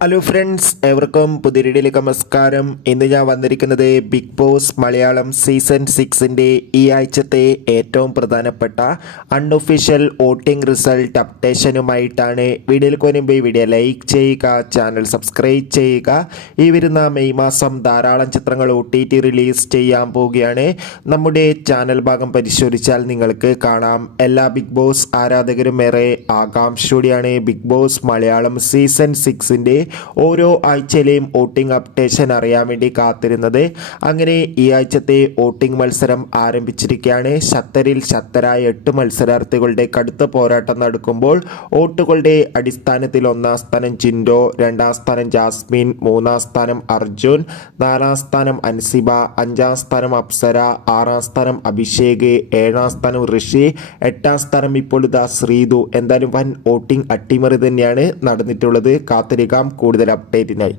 Hello friends ഏവർക്കും പുതിരിടിയിലേക്ക് നമസ്കാരം ഇന്ന് ഞാൻ വന്നിരിക്കുന്നത് ബിഗ് ബോസ് മലയാളം സീസൺ സിക്സിന്റെ ഈ ആഴ്ചത്തെ ഏറ്റവും പ്രധാനപ്പെട്ട അൺഒഫീഷ്യൽ വോട്ടിംഗ് റിസൾട്ട് അപ്ഡേഷനുമായിട്ടാണ് വീഡിയോയിൽ വരുമ്പോൾ ഈ വീഡിയോ ലൈക്ക് ചെയ്യുക ചാനൽ സബ്സ്ക്രൈബ് ചെയ്യുക. ഈ വരുന്ന മെയ് മാസം ധാരാളം ചിത്രങ്ങൾ ഒ ടി ടി റിലീസ് ചെയ്യാൻ പോവുകയാണ്. നമ്മുടെ ചാനൽ ഭാഗം പരിശോധിച്ചാൽ നിങ്ങൾക്ക് കാണാം. എല്ലാ ബിഗ് ബോസ് ആരാധകരും ഏറെ ആകാംക്ഷയോടെയാണ് ബിഗ് ബോസ് മലയാളം സീസൺ സിക്സിന്റെ ഓരോ ആഴ്ചയിലെയും വോട്ടിംഗ് അപ്ഡേഷൻ അറിയാൻ വേണ്ടി കാത്തിരുന്നത്. അങ്ങനെ ഈ ആഴ്ചത്തെ വോട്ടിംഗ് മത്സരം ആരംഭിച്ചിരിക്കുകയാണ്. ശക്തരിൽ ശക്തരായ എട്ട് മത്സരാർത്ഥികളുടെ കടുത്ത പോരാട്ടം നടക്കുമ്പോൾ വോട്ടുകളുടെ അടിസ്ഥാനത്തിൽ ഒന്നാം സ്ഥാനം ജിൻഡോ രണ്ടാം സ്ഥാനം ജാസ്മിൻ മൂന്നാം സ്ഥാനം അർജുൻ നാലാം സ്ഥാനം അൻസിബ അഞ്ചാം സ്ഥാനം അപ്സര ആറാം സ്ഥാനം അഭിഷേക് ഏഴാം സ്ഥാനം ഋഷി എട്ടാം സ്ഥാനം ഇപ്പോൾ ഇതാ ശ്രീതു. എന്തായാലും വൻ വോട്ടിംഗ് അട്ടിമറി തന്നെയാണ് നടന്നിട്ടുള്ളത്. കാത്തിരിക്കാം. കൂടുതൽ അപ്ഡേറ്റിനായി